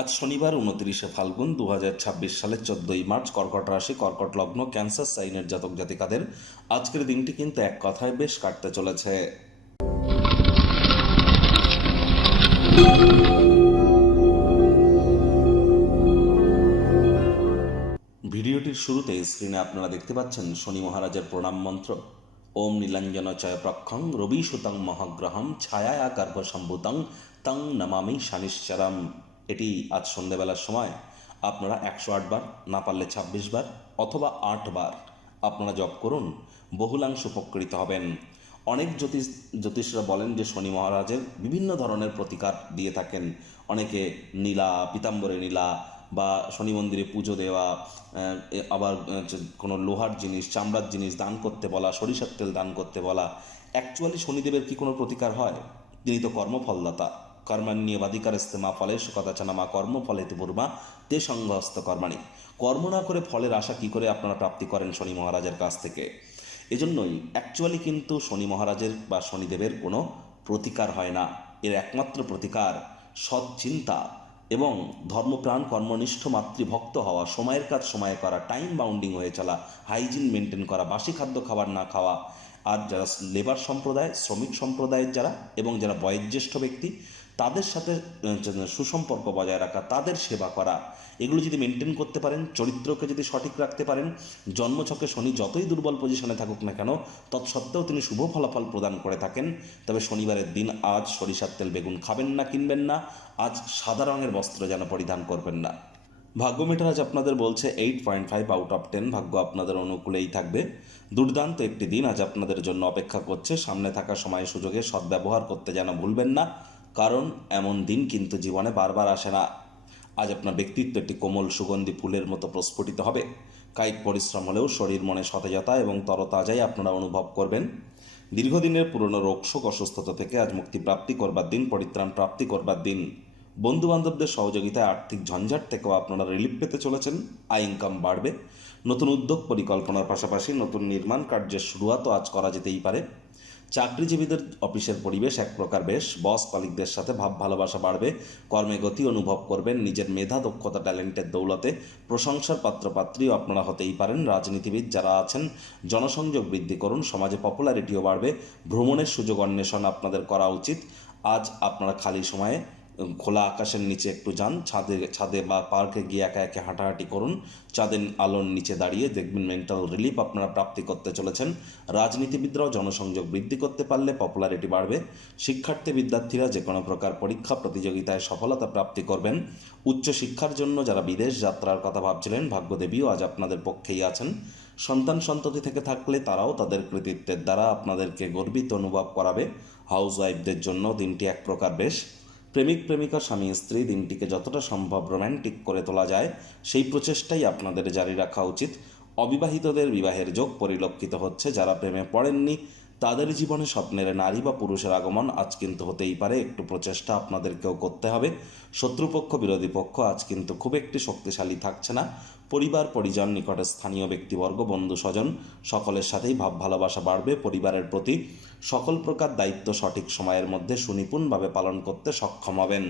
আজ শনিবার 29শে ফাল্গুন 2026 সালের 14ই মার্চ, কর্কট রাশি, কর্কট লগ্ন, ক্যান্সার সাইনের জাতক জাতিকাদের আজকের দিনটি কিন্তু এক কথায় বেশ কাটতে চলেছে। ভিডিওটির শুরুতে স্ক্রিনে আপনারা দেখতে পাচ্ছেন শনি মহারাজের প্রণাম মন্ত্র। ওম নীলাঞ্জন চয় প্রক্ষং রবি সুতং মহাগ্রহম ছায়া গর্ভসম্ভূতং তং নমামি শানিশ্চরম। এটি আজ সন্ধ্যেবেলার সময় আপনারা 108 বার, না পারলে 26 বার অথবা 8 বার আপনারা জপ করুন, বহুলাংশ উপকৃত হবেন। অনেক জ্যোতিষরা বলেন যে শনি মহারাজের বিভিন্ন ধরনের প্রতিকার দিয়ে থাকেন। অনেকে নীলা, পীতাম্বরে নীলা বা শনি মন্দিরে পুজো দেওয়া, আবার কোনো লোহার জিনিস, চামড়ার জিনিস দান করতে বলা, সরিষার তেল দান করতে বলা। অ্যাকচুয়ালি শনিদেবের কি কোনো প্রতিকার হয়? তিনি তো কর্মফলদাতা। কর্মাণ্যেবাধিকারস্তে মা ফলেষু কদাচন মা কর্মফলেতে পূর্বা তে সঙ্গহস্ত কর্মাণি। কর্ম না করে ফলের আশা কি করে আপনারা প্রাপ্তি করেন শনি মহারাজের কাছ থেকে? এজন্যই অ্যাকচুয়ালি কিন্তু শনি মহারাজের বা শনিদেবের কোনো প্রতিকার হয় না। এর একমাত্র প্রতিকার সৎ চিন্তা এবং ধর্মপ্রাণ, কর্মনিষ্ঠ, মাতৃভক্ত হওয়া, সময়ের কাজ সময়ে করা, টাইম বাউন্ডিং হয়ে চলা, হাইজিন মেনটেন করা, বাসি খাদ্য খাবার না খাওয়া। আর যারা লেবার সম্প্রদায়, শ্রমিক সম্প্রদায়ের যারা এবং যারা বয়োজ্যেষ্ঠ ব্যক্তি, তাদের সাথে সুসম্পর্ক বজায় রাখা, তাদের সেবা করা, এগুলো যদি মেনটেন করতে পারেন, চরিত্রকে যদি সঠিক রাখতে পারেন, জন্মছকে শনি যতই দুর্বল পজিশনে থাকুক না কেন, তৎসত্ত্বেও তিনি শুভ ফলাফল প্রদান করে থাকেন। তবে শনিবারের দিন আজ সরিষার তেল বেগুন খাবেন না, কিনবেন না। আজ সাদা রঙের বস্ত্র যেন পরিধান করবেন না। ভাগ্যমিটার আজ আপনাদের বলছে 8.5 আউট অফ 10। ভাগ্য আপনাদের অনুকূলেই থাকবে। দুর্দান্ত একটি দিন আজ আপনাদের জন্য অপেক্ষা করছে। সামনে থাকা সময় সুযোগে সদ্ব্যবহার করতে যেন ভুলবেন না, কারণ এমন দিন কিন্তু জীবনে বারবার আসে না। আজ আপনার ব্যক্তিত্ব একটি কোমল সুগন্ধি ফুলের মতো প্রস্ফুটিত হবে। কায়িক পরিশ্রম হলেও শরীর মনে সতেজতা এবং তরতাজাই আপনারা অনুভব করবেন। দীর্ঘদিনের পুরনো রোগশোক, অসুস্থতা থেকে আজ মুক্তি প্রাপ্তি করবার দিন, পরিত্রাণ প্রাপ্তি করবার দিন। বন্ধুবান্ধবদের সহযোগিতায় আর্থিক ঝঞ্ঝাট থেকেও আপনারা রিলিফ পেতে চলেছেন। আয় ইনকাম বাড়বে। নতুন উদ্যোগ পরিকল্পনার পাশাপাশি নতুন নির্মাণ কার্যের শুরুয়াতও আজ করা যেতেই পারে। চাকরিজীবীদের অফিসের পরিবেশ এক প্রকার বেশ। বস কলিগদের সাথে ভাব ভালোবাসা বাড়বে। কর্মে গতি অনুভব করবেন। নিজের মেধা, দক্ষতা, ট্যালেন্টের দৌলতে প্রশংসার পাত্রপাত্রীও আপনারা হতেই পারেন। রাজনীতিবিদ যারা আছেন, জনসংযোগ বৃদ্ধি করুন। সমাজে পপুলারিটিও বাড়বে। ভ্রমণের সুযোগ অন্বেষণ আপনাদের করা উচিত। আজ আপনারা খালি সময়ে খোলা আকাশের নিচে একটু যান, ছাদে বা পার্কে গিয়ে একা একা হাঁটাহাঁটি করুন। চাঁদের আলোর নিচে দাঁড়িয়ে দেখবেন মেন্টাল রিলিফ আপনারা প্রাপ্তি করতে চলেছেন। রাজনীতিবিদরাও জনসংযোগ বৃদ্ধি করতে পারলে পপুলারিটি বাড়বে। শিক্ষার্থী বিদ্যার্থীরা যে কোনো প্রকার পরীক্ষা প্রতিযোগিতায় সফলতা প্রাপ্তি করবেন। উচ্চশিক্ষার জন্য যারা বিদেশ যাত্রার কথা ভাবছিলেন, ভাগ্যদেবীও আজ আপনাদের পক্ষেই আছেন। সন্তান সন্ততি থেকে থাকলে তারাও তাদের কৃতিত্বের দ্বারা আপনাদেরকে গর্বিত অনুভব করাবে। হাউস ওয়াইফদের জন্য দিনটি এক প্রকার বেশ। প্রেমিক প্রেমিকা, স্বামী স্ত্রী দিনটিকে যতটা সম্ভব রোম্যান্টিক করে তোলা যায় সেই প্রচেষ্টাই আপনাদের জারি রাখা উচিত। অবিবাহিতদের বিবাহের যোগ পরিলক্ষিত হচ্ছে। যারা প্রেমে পড়েননি তাদের জীবনে স্বপ্নের নারী বা পুরুষের আগমন আজ কিন্তু হতেই পারে। একটু প্রচেষ্টা আপনাদেরকেও করতে হবে। শত্রুপক্ষ, বিরোধী পক্ষ আজ কিন্তু খুব একটি শক্তিশালী থাকছে না। পরিবার, পরিজন, নিকটে স্থানীয় ব্যক্তিবর্গ, বন্ধু স্বজন সকলের সাথেই ভাব ভালোবাসা বাড়বে। পরিবারের প্রতি সকল প্রকার দায়িত্ব সঠিক সময়ের মধ্যে সুনিপুণভাবে পালন করতে সক্ষম হবেন।